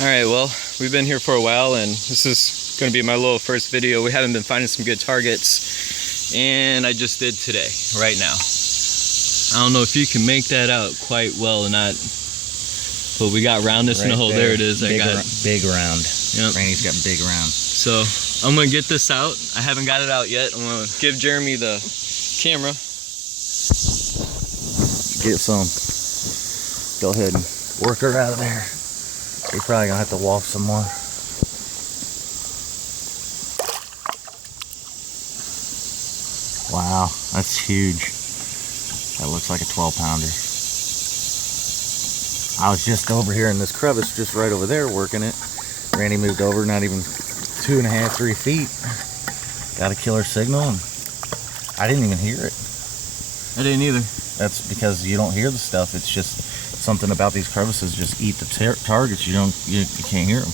Alright, well, we've been here for a while and this is going to be my little first video. We haven't been finding some good targets and I just did today, right now. I don't know if you can make that out quite well or not, but we got roundness in the hole. There it is. Big, I got big round. Yep. Randy's got big round. So I'm going to get this out. I haven't got it out yet. I'm going to give Jeremy the camera. Get some. Go ahead and work her out of there. You're probably gonna have to walk some more. Wow, that's huge. That looks like a 12-pounder. I was just over here in this crevice, just right over there, working it. Randy moved over, not even 2.5, 3 feet. Got a killer signal, and I didn't even hear it. I didn't either. That's because you don't hear the stuff. It's just something about these crevices just eat the targets. You can't hear them.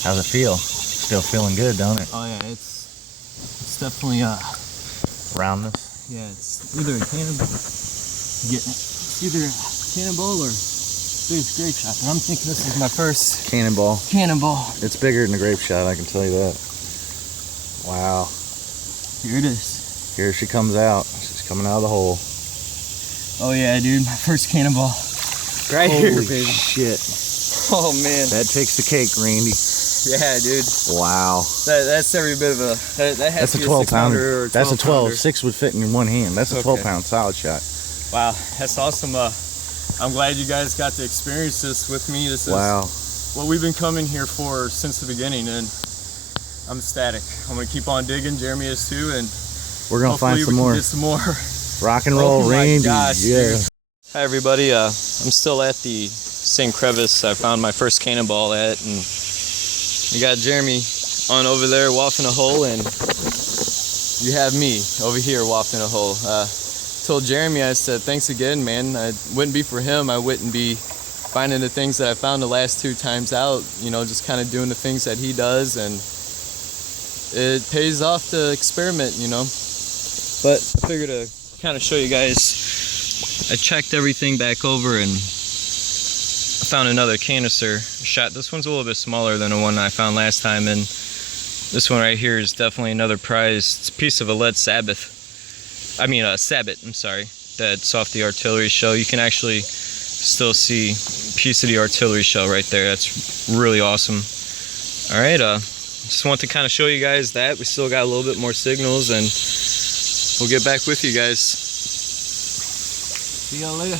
How's it feel? Still feeling good, don't it? Oh yeah, it's definitely Roundness. yeah, it's either a cannonball. It's either a cannonball or biggest grape shot. And I'm thinking this is my first Cannonball. cannonball. It's bigger than the grape shot, I can tell you that. Wow. Here it is. Here she comes out. She's coming out of the hole. Oh yeah, dude, my first cannonball. Right Holy here, baby. shit. Oh man. That takes the cake, Randy. Yeah, dude. Wow. That's every bit of a. That has That's to a be 12-pounder. That's a 12. 12. 6 would fit in one hand. That's a 12-pound solid shot. Wow, that's awesome. I'm glad you guys got to experience this with me. This is what we've been coming here for since the beginning, and I'm ecstatic. I'm gonna keep on digging. Jeremy is too, and we're gonna find some more. Get some more Rock and roll, oh Randy. Gosh, yeah. Dude. Hi everybody. I'm still at the same crevice I found my first cannonball at, and you got Jeremy on over there wafting a hole, and you have me over here wafting a hole. Told Jeremy, I said, thanks again, man. It wouldn't be for him, I wouldn't be finding the things that I found the last 2 times out, you know, just kind of doing the things that he does, and it pays off to experiment, you know. But I figured to kind of show you guys, I checked everything back over and I found another canister shot. This one's a little bit smaller than the one I found last time, and this one right here is definitely another prize. It's a piece of a lead sabbath. I mean a sabot, I'm sorry, that's off the artillery shell. You can actually still see a piece of the artillery shell right there. That's really awesome. Alright, just want to kind of show you guys that. We still got a little bit more signals, and we'll get back with you guys. See y'all later.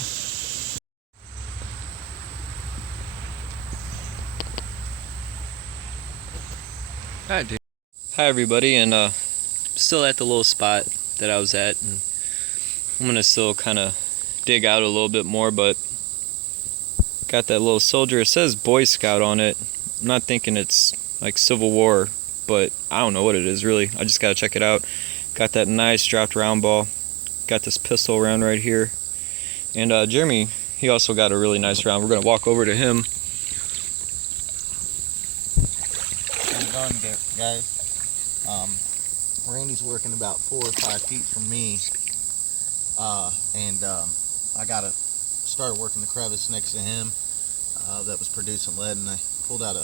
Alright, dude. Hi everybody, and still at the little spot that I was at, and I'm gonna still kind of dig out a little bit more, but got that little soldier. It says Boy Scout on it. I'm not thinking it's like Civil War, but I don't know what it is really. I just gotta check it out. Got that nice dropped round ball. Got this pistol round right here, and Jeremy, he also got a really nice round. We're gonna walk over to him. Hang on there, guys. Randy's working about 4 or 5 feet from me, and I started working the crevice next to him that was producing lead, and I pulled out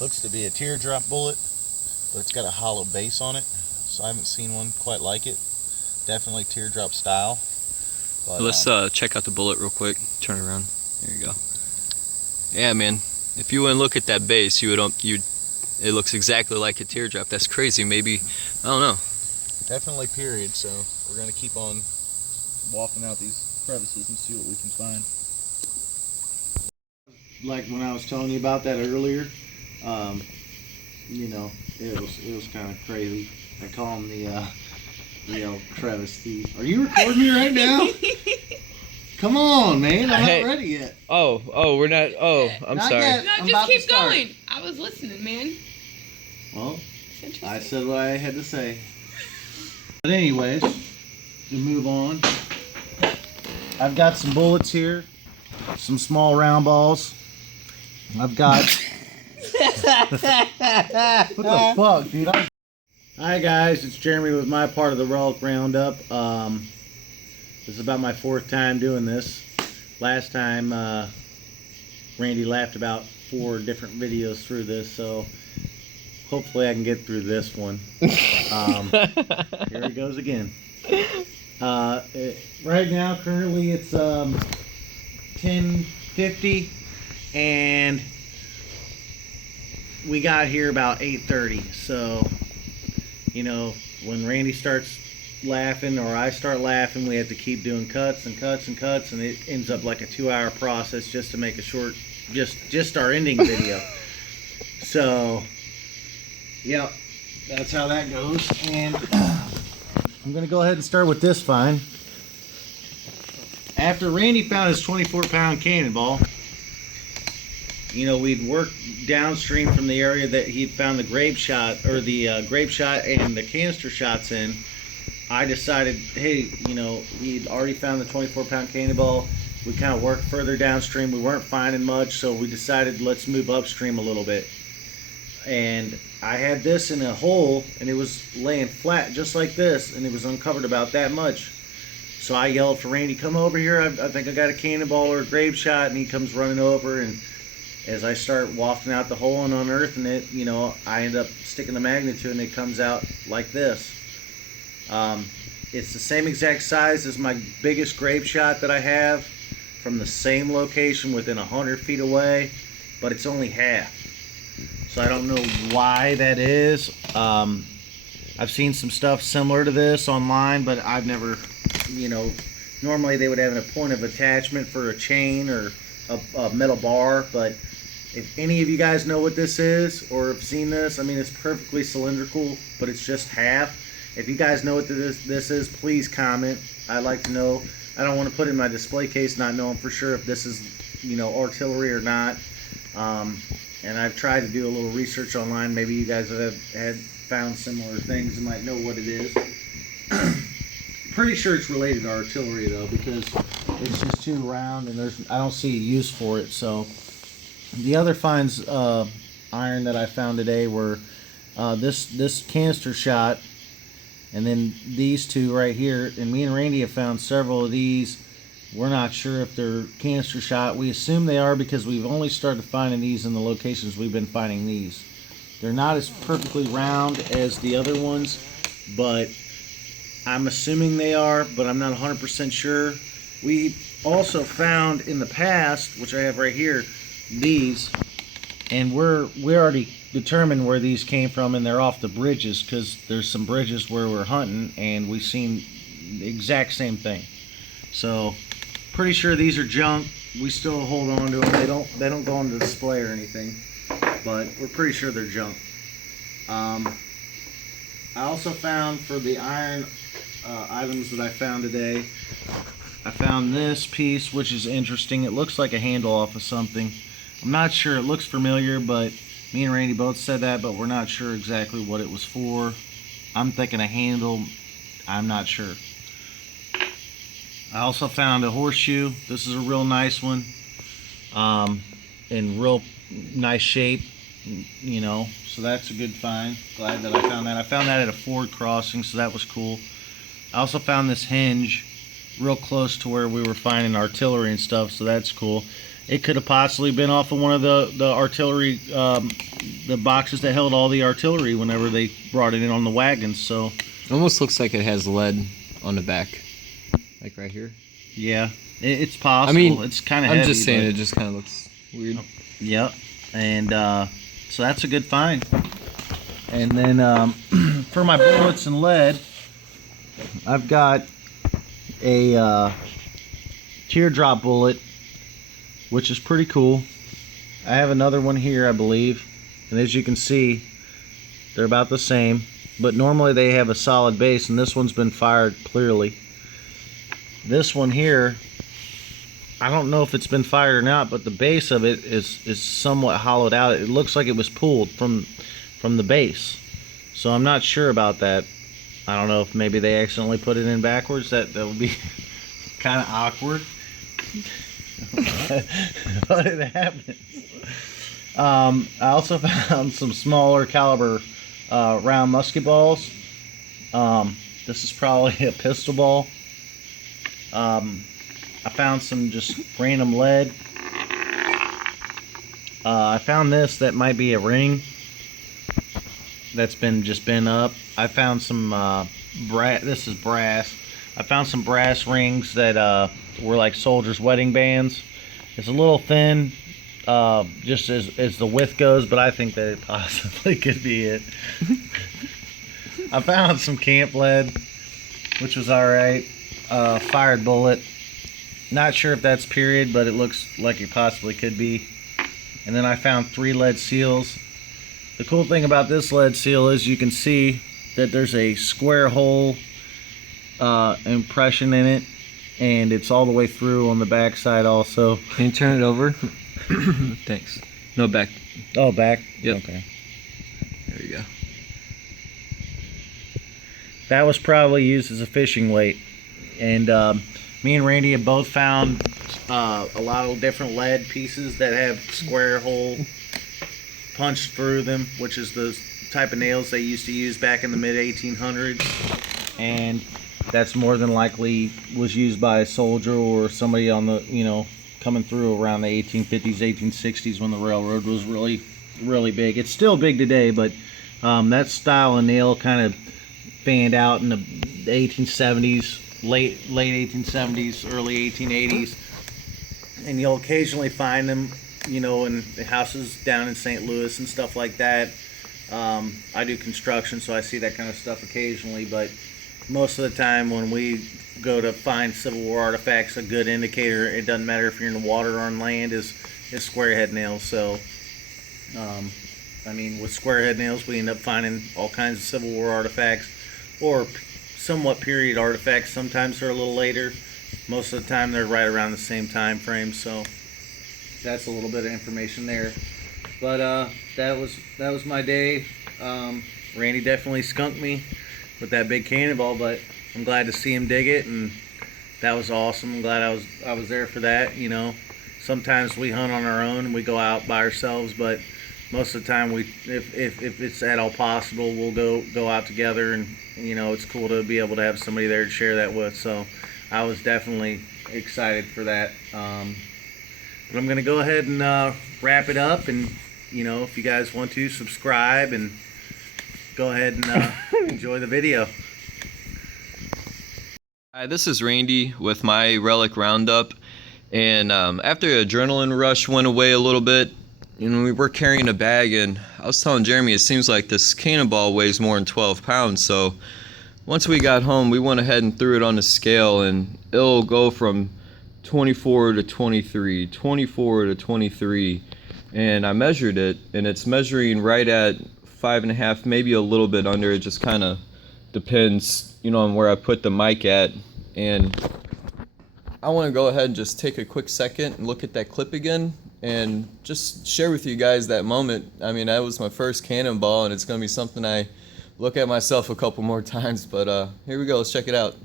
looks to be a teardrop bullet, but it's got a hollow base on it, so I haven't seen one quite like it. Definitely teardrop style. But, let's check out the bullet real quick. Turn it around. There you go. Yeah, man. If you wouldn't look at that base, it looks exactly like a teardrop. That's crazy. Maybe, I don't know. Definitely period, so we're going to keep on walking out these crevices and see what we can find. Like when I was telling you about that earlier, you know, it was kind of crazy. I call him the crevice thief. Are you recording me right now? Come on, man. I'm not ready yet. Oh, we're not. Oh, I'm not sorry. Yet. No, just keep going. I was listening, man. Well, I said what I had to say. But anyways, to move on, I've got some bullets here, some small round balls. I've got... What the fuck, dude? Hi guys, it's Jeremy with my part of the Relic Roundup. This is about my 4th time doing this. Last time, Randy laughed about 4 different videos through this, so hopefully I can get through this one. Here he goes again. Right now, currently it's 10:50, and we got here about 8:30. So, you know, when Randy starts laughing or I start laughing, we have to keep doing cuts and cuts and cuts, and it ends up like a 2-hour process just to make a short, just our ending video. So, yep, that's how that goes. And I'm gonna go ahead and start with this find. After Randy found his 24-pound cannonball, you know, we'd worked downstream from the area that he'd found the grape shot, or the grape shot and the canister shots in. I decided, hey, you know, we'd already found the 24-pound cannonball. We kind of worked further downstream. We weren't finding much, so we decided let's move upstream a little bit. And I had this in a hole, and it was laying flat just like this, and it was uncovered about that much. So I yelled for Randy, come over here. I think I got a cannonball or a grape shot, and he comes running over, and as I start wafting out the hole and unearthing it, you know, I end up sticking the magnet to it, and it comes out like this. It's the same exact size as my biggest grape shot that I have from the same location within 100 feet away, but it's only half. So I don't know why that is. I've seen some stuff similar to this online, but I've never, you know, normally they would have a point of attachment for a chain or a metal bar, but if any of you guys know what this is or have seen this, I mean, it's perfectly cylindrical, but it's just half. If you guys know what this is, please comment. I'd like to know. I don't want to put it in my display case not knowing for sure if this is, you know, artillery or not. And I've tried to do a little research online. Maybe you guys had found similar things and might know what it is. Pretty sure it's related to artillery though, because it's just too round and I don't see a use for it. So the other finds iron that I found today were this canister shot, and then these two right here. And me and Randy have found several of these. We're not sure if they're canister shot. We assume they are because we've only started finding these in the locations we've been finding these. They're not as perfectly round as the other ones, but I'm assuming they are, but I'm not 100% sure. We also found in the past, which I have right here, these, and we already determined where these came from, and they're off the bridges, because there's some bridges where we're hunting and we've seen the exact same thing. So pretty sure these are junk. We still hold on to them. They don't go on the display or anything, but we're pretty sure they're junk. I also found, for the iron items that I found today, I found this piece, which is interesting. It looks like a handle off of something. I'm not sure. It looks familiar, but me and Randy both said that, but we're not sure exactly what it was for. I'm thinking a handle. I'm not sure. I also found a horseshoe. This is a real nice one, in real nice shape, you know, so that's a good find. Glad that I found that. I found that at a Ford crossing, so that was cool. I also found this hinge real close to where we were finding artillery and stuff, so that's cool. It could have possibly been off of one of the artillery, the boxes that held all the artillery whenever they brought it in on the wagons. So Almost looks like it has lead on the back, like right here. yeah, it's possible. I mean, it's kind of heavy. I'm just saying, but it just kind of looks weird. Yep, and so that's a good find. And then for my bullets and lead, I've got a teardrop bullet, which is pretty cool. I have another one here, I believe, and as you can see, they're about the same, but normally they have a solid base, and this one's been fired clearly. This one here, I don't know if it's been fired or not, but the base of it is somewhat hollowed out. It looks like it was pulled from the base, so I'm not sure about that. I don't know if maybe they accidentally put it in backwards. That would be kind of awkward. But it happens. I also found some smaller caliber round musket balls. This is probably a pistol ball. I found some just random lead. I found this that might be a ring that's been up. I found some brass. This is brass. I found some brass rings that were like soldiers' wedding bands. It's a little thin, just as the width goes, but I think that it possibly could be it. I found some camp lead, which was alright. Fired bullet. Not sure if that's period, but it looks like it possibly could be. And then I found 3 lead seals. The cool thing about this lead seal is you can see that there's a square hole impression in it, and it's all the way through on the back side also. Can you turn it over? Thanks. No, back. Oh, back? Yep. Okay. There you go. That was probably used as a fishing weight. And me and Randy have both found a lot of different lead pieces that have square hole punched through them, which is the type of nails they used to use back in the mid 1800s. And that's more than likely was used by a soldier or somebody on the, you know, coming through around the 1850s, 1860s when the railroad was really big. It's still big today, but that style of nail kind of fanned out in the 1870s, late 1870s, early 1880s, and you'll occasionally find them, you know, in houses down in St. Louis and stuff like that. I do construction, so I see that kind of stuff occasionally, but most of the time when we go to find Civil War artifacts, a good indicator, it doesn't matter if you're in the water or on land, is square head nails. So I mean, with square head nails we end up finding all kinds of Civil War artifacts or somewhat period artifacts. Sometimes they're a little later, most of the time they're right around the same time frame. So that's a little bit of information there. But that was my day. Randy definitely skunked me with that big cannonball, but I'm glad to see him dig it, and that was awesome. I'm glad I was there for that. You know, sometimes we hunt on our own and we go out by ourselves, but most of the time if it's at all possible, we'll go out together, and you know, it's cool to be able to have somebody there to share that with. So I was definitely excited for that. But I'm gonna go ahead and wrap it up, and you know, if you guys want to subscribe and go ahead and enjoy the video. Hi, this is Randy with my relic roundup, and after the adrenaline rush went away a little bit, you know, we were carrying a bag, and I was telling Jeremy it seems like this cannonball weighs more than 12 pounds. So once we got home, we went ahead and threw it on the scale, and it'll go from 24 to 23, 24 to 23, and I measured it, and it's measuring right at 5.5, maybe a little bit under. It just kind of depends, you know, on where I put the mic at. And I want to go ahead and just take a quick second and look at that clip again and just share with you guys that moment. I mean, that was my first cannonball, and it's going to be something I look at myself a couple more times, but here we go. Let's check it out.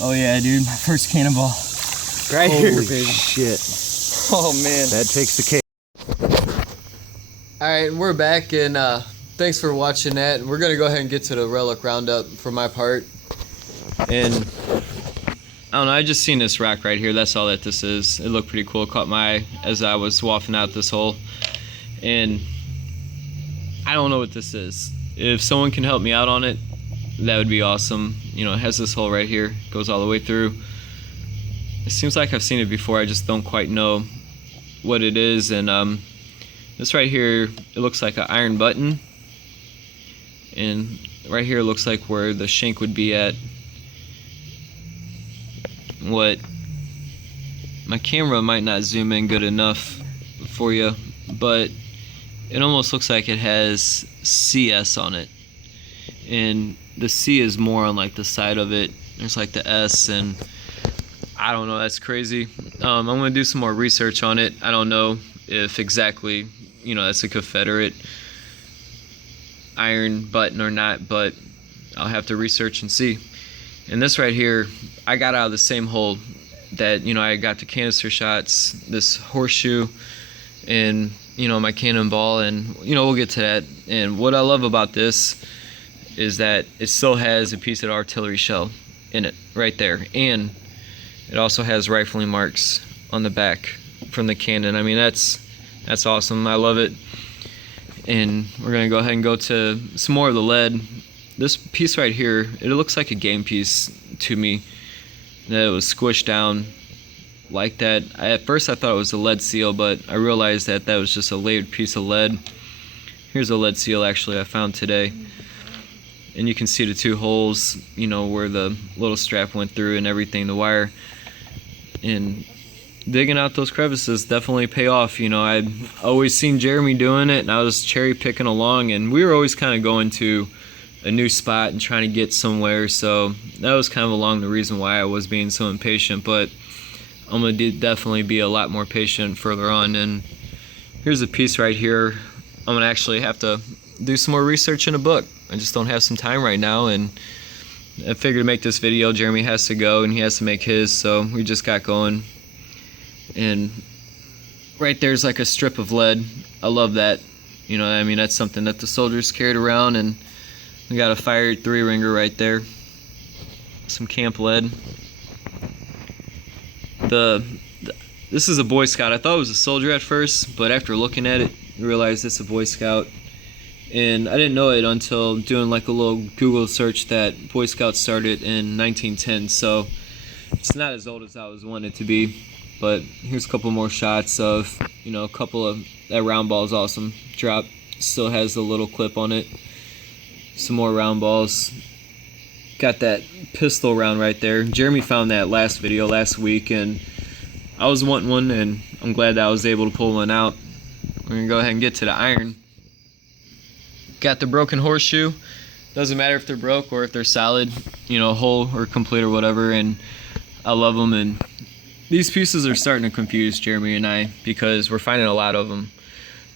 Oh yeah, dude, my first cannonball. Right Holy here, baby. Shit. Oh man. That takes the cake. Alright, we're back, and thanks for watching that. We're going to go ahead and get to the relic roundup for my part. And I don't know, I just seen this rock right here. That's all that this is. It looked pretty cool. It caught my eye as I was waffling out this hole. And I don't know what this is. If someone can help me out on it, that would be awesome. You know, it has this hole right here. Goes all the way through. It seems like I've seen it before. I just don't quite know what it is. And this right here, it looks like an iron button. And right here looks like where the shank would be at. What my camera might not zoom in good enough for you, but it almost looks like it has CS on it, and the C is more on like the side of it. There's like the S, and I don't know, that's crazy. I'm gonna do some more research on it. I don't know if exactly, you know, that's a Confederate iron button or not, but I'll have to research and see. And this right here, I got out of the same hole that, you know, I got the canister shots, this horseshoe, and, you know, my cannonball, and, you know, we'll get to that. And what I love about this is that it still has a piece of artillery shell. in it right there, and it also has rifling marks on the back from the cannon. I mean, that's awesome. I love it. And we're gonna go ahead and go to some more of the lead. This piece right here, it looks like a game piece to me. That it was squished down like that. At first I thought it was a lead seal, but I realized that that was just a layered piece of lead. Here's a lead seal actually I found today. And you can see the two holes, you know, where the little strap went through and everything, the wire. And digging out those crevices definitely pay off. You know, I'd always seen Jeremy doing it, and I was cherry picking along, and we were always kind of going to a new spot and trying to get somewhere, so that was kind of along the reason why I was being so impatient. But I'm going to definitely be a lot more patient further on. And here's a piece right here. I'm going to actually have to do some more research in a book. I just don't have some time right now, and I figured to make this video, Jeremy has to go and he has to make his, so we just got going. And right there's like a strip of lead. I love that. You know, I mean, that's something that the soldiers carried around. And we got a fire 3-ringer right there. Some camp lead. This is a Boy Scout. I thought it was a soldier at first, but after looking at it, I realized it's a Boy Scout. And I didn't know it until doing like a little Google search that Boy Scouts started in 1910. So it's not as old as I was wanting it to be. But here's a couple more shots of, you know, a couple of, that round ball is awesome. Drop still has the little clip on it. Some more round balls. Got that pistol round right there. Jeremy found that last week, and I was wanting one, and I'm glad that I was able to pull one out. We're gonna go ahead and get to the iron. Got the broken horseshoe. Doesn't matter if they're broke or if they're solid, you know, whole or complete or whatever, and I love them. And these pieces are starting to confuse Jeremy and I, because we're finding a lot of them.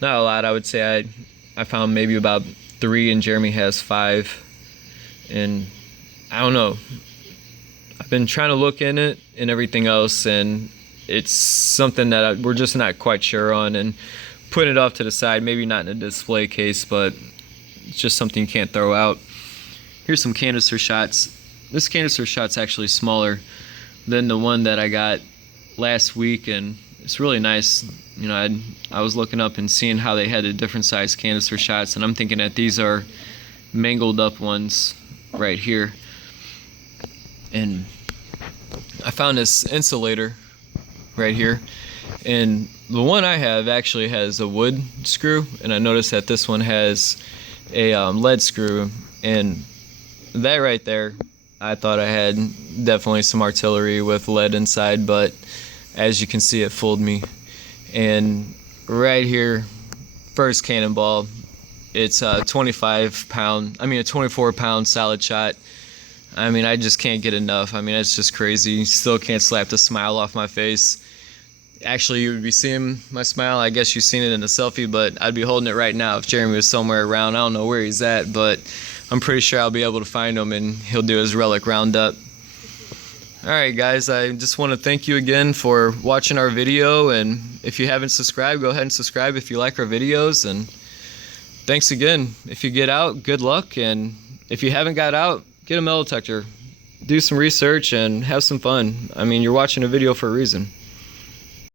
Not a lot, I would say I found maybe about 3, and Jeremy has 5. And I don't know. I've been trying to look in it and everything else, and it's something that we're just not quite sure on, and putting it off to the side, maybe not in a display case, but it's just something you can't throw out. Here's some canister shots. This canister shot's actually smaller than the one that I got last week, and it's really nice. You know, I was looking up and seeing how they had the different size canister shots, and I'm thinking that these are mangled up ones right here. And I found this insulator right here, and the one I have actually has a wood screw, and I noticed that this one has a lead screw, and that right there, I thought I had definitely some artillery with lead inside, but as you can see, it fooled me. And right here, first Cannonball, it's a 24-pound solid shot. I mean, I just can't get enough. I mean, it's just crazy. Still can't slap the smile off my face. Actually, you would be seeing my smile. I guess you've seen it in the selfie, but I'd be holding it right now if Jeremy was somewhere around. I don't know where he's at, but I'm pretty sure I'll be able to find him, and he'll do his relic roundup. Alright guys, I just want to thank you again for watching our video, and if you haven't subscribed, go ahead and subscribe if you like our videos, and thanks again. If you get out, good luck, and if you haven't got out, get a metal detector. Do some research and have some fun. I mean, you're watching a video for a reason.